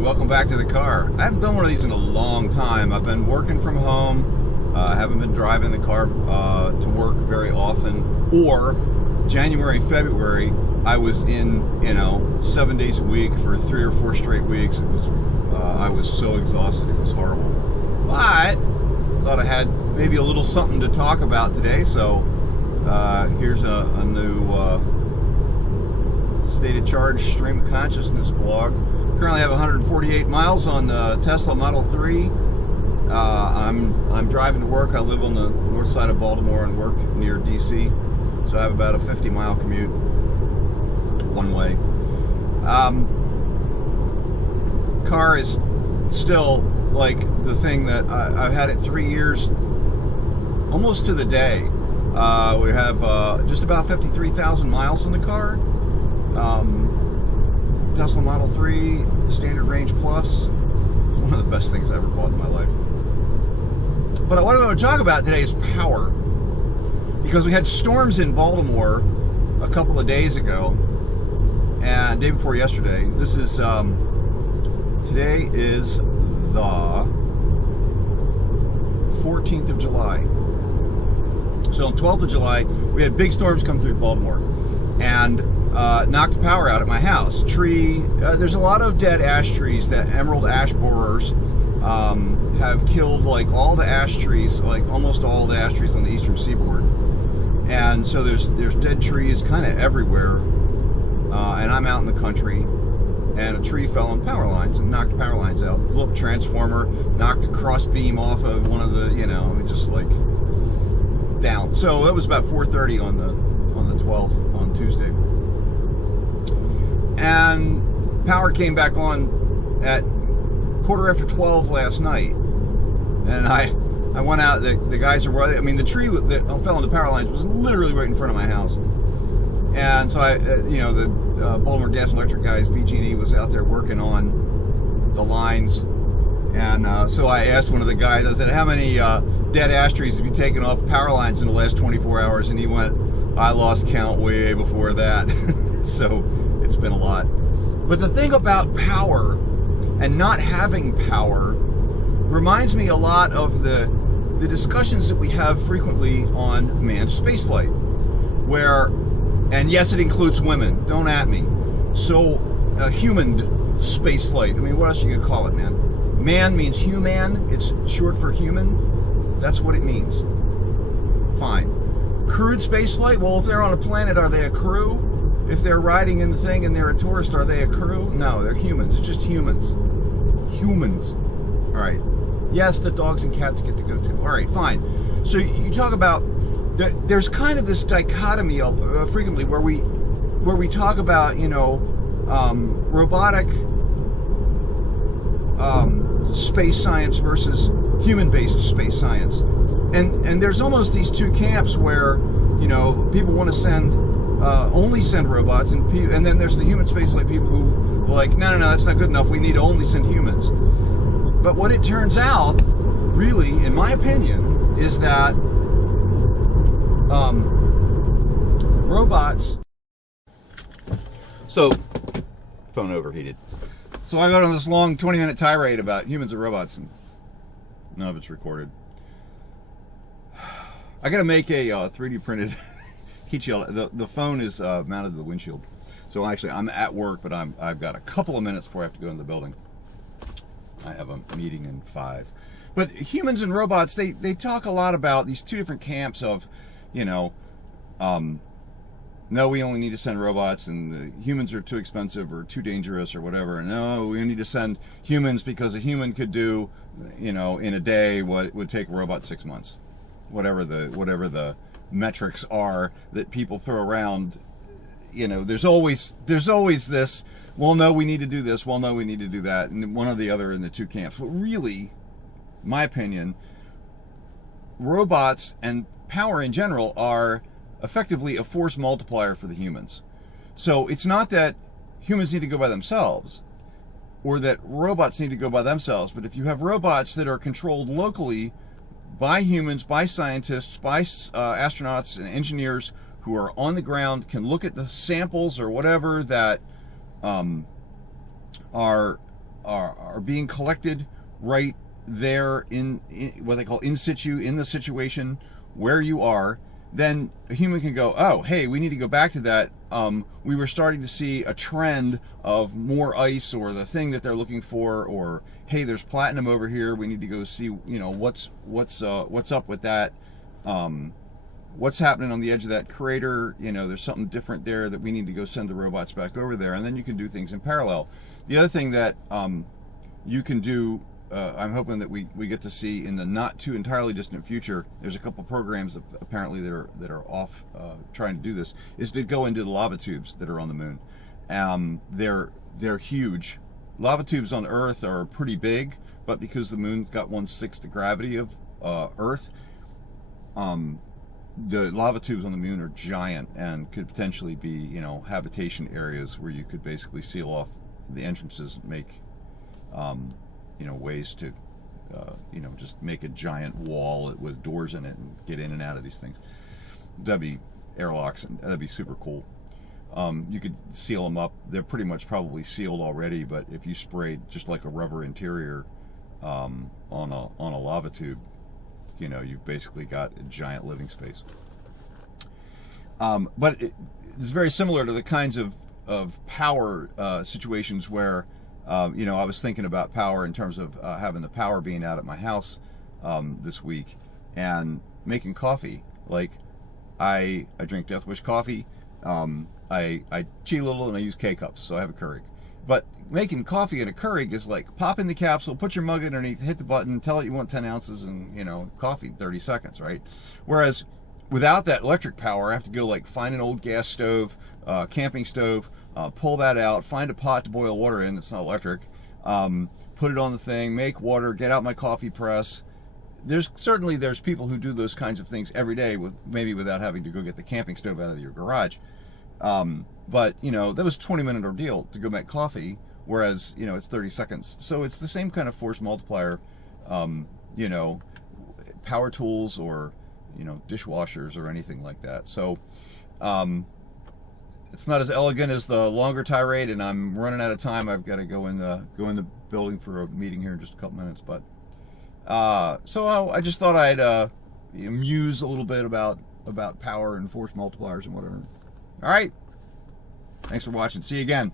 welcome back to the car. I haven't done one of these in a long time. I've been working from home. I haven't been driving the car to work very often. Or January, February, I was in, 7 days a week for 3 or 4 straight weeks. It was, I was so exhausted. It was horrible. But thought I had maybe a little something to talk about today. So here's a new State of Charge Stream of Consciousness blog. Currently have 148 miles on the Tesla Model 3. I'm driving to work. I live on the north side of Baltimore and work near DC, so I have about a 50-mile commute one way. Car is still like the thing that I've had it 3 years, almost to the day. We have just about 53,000 miles in the car. Tesla Model 3 Standard Range Plus. One of the best things I ever bought in my life. But what I want to talk about today is power. Because we had storms in Baltimore a couple of days ago, and day before yesterday. This is, today is the 14th of July. So on 12th of July, we had big storms come through Baltimore. And knocked the power out at my house. There's a lot of dead ash trees that emerald ash borers have killed, like all the ash trees, like almost all the ash trees on the eastern seaboard. And so there's dead trees kind of everywhere. And I'm out in the country, and a tree fell on power lines and knocked the power lines out. Blew up a transformer, knocked a cross beam off of one of the, just like down. So it was about 4:30 on the 12th on Tuesday. And power came back on at 12:15 last night. And I went out, the guys are, the tree that fell on the power lines was literally right in front of my house. And so the Baltimore Gas and Electric guys, BG&E, was out there working on the lines. And so I asked one of the guys, I said, how many dead ash trees have you taken off power lines in the last 24 hours? And he went, I lost count way before that. So it's been a lot. But the thing about power and not having power reminds me a lot of the discussions that we have frequently on manned spaceflight, where, and yes, it includes women, don't at me. So human spaceflight, what else are you gonna call it, man? Man means human, it's short for human. That's what it means. Fine. Crewed spaceflight, well, if they're on a planet, are they a crew? If they're riding in the thing and they're a tourist, are they a crew? No, they're humans. It's just humans. Humans. All right. Yes, the dogs and cats get to go too. All right, fine. So you talk about, there's kind of this dichotomy frequently where we talk about, robotic space science versus human-based space science. And there's almost these two camps where, people want to only send robots, and then there's the human spaceflight people who are like, no, that's not good enough. We need to only send humans. But what it turns out, really, in my opinion, is that robots. So, phone overheated. So I got on this long 20-minute tirade about humans and robots, and none of it's recorded. I gotta make a 3D printed heat shield. The phone is mounted to the windshield. So actually, I'm at work, but I've got a couple of minutes before I have to go in the building. I have a meeting in 5. But humans and robots, they talk a lot about these two different camps of, no, we only need to send robots, and the humans are too expensive or too dangerous or whatever. And no, we need to send humans because a human could do, in a day what would take a robot 6 months. Whatever the metrics are that people throw around, there's always this, well, no, we need to do this, well, no, we need to do that, and one or the other in the two camps. But really, my opinion, robots and power in general are effectively a force multiplier for the humans. So it's not that humans need to go by themselves or that robots need to go by themselves, but if you have robots that are controlled locally by humans, by scientists, by astronauts and engineers who are on the ground, can look at the samples or whatever that are are being collected right there in what they call in situ, in the situation where you are, then a human can go, oh, hey, we need to go back to that. We were starting to see a trend of more ice, or the thing that they're looking for, or hey, there's platinum over here. We need to go see, what's up with that. What's happening on the edge of that crater? There's something different there that we need to go send the robots back over there, and then you can do things in parallel. The other thing that you can do, I'm hoping that we get to see in the not too entirely distant future, there's a couple programs apparently that are off trying to do this, is to go into the lava tubes that are on the moon. They're huge. Lava tubes on Earth are pretty big, but because the moon's got 1/6 the gravity of Earth, the lava tubes on the moon are giant and could potentially be, habitation areas where you could basically seal off the entrances and make ways to just make a giant wall with doors in it and get in and out of these things. That'd be airlocks, and that'd be super cool. You could seal them up. They're pretty much probably sealed already, but if you sprayed just like a rubber interior on a lava tube, you've basically got a giant living space. But it's very similar to the kinds of power situations where I was thinking about power in terms of having the power being out at my house this week, and making coffee. Like I drink Death Wish coffee. I cheat a little and I use K-cups, so I have a Keurig. But making coffee in a Keurig is like pop in the capsule, put your mug underneath, hit the button, tell it you want 10 ounces, and coffee in 30 seconds, right? Whereas without that electric power, I have to go like find an old gas stove, camping stove, pull that out, find a pot to boil water in that's not electric, put it on the thing, make water, get out my coffee press. There's people who do those kinds of things every day, without having to go get the camping stove out of your garage. But that was a 20-minute ordeal to go make coffee, whereas it's 30 seconds. So it's the same kind of force multiplier. Power tools or dishwashers or anything like that. So it's not as elegant as the longer tirade, and I'm running out of time. I've got to go in the building for a meeting here in just a couple minutes. But so I just thought I'd muse a little bit about power and force multipliers and whatever. All right. Thanks for watching. See you again.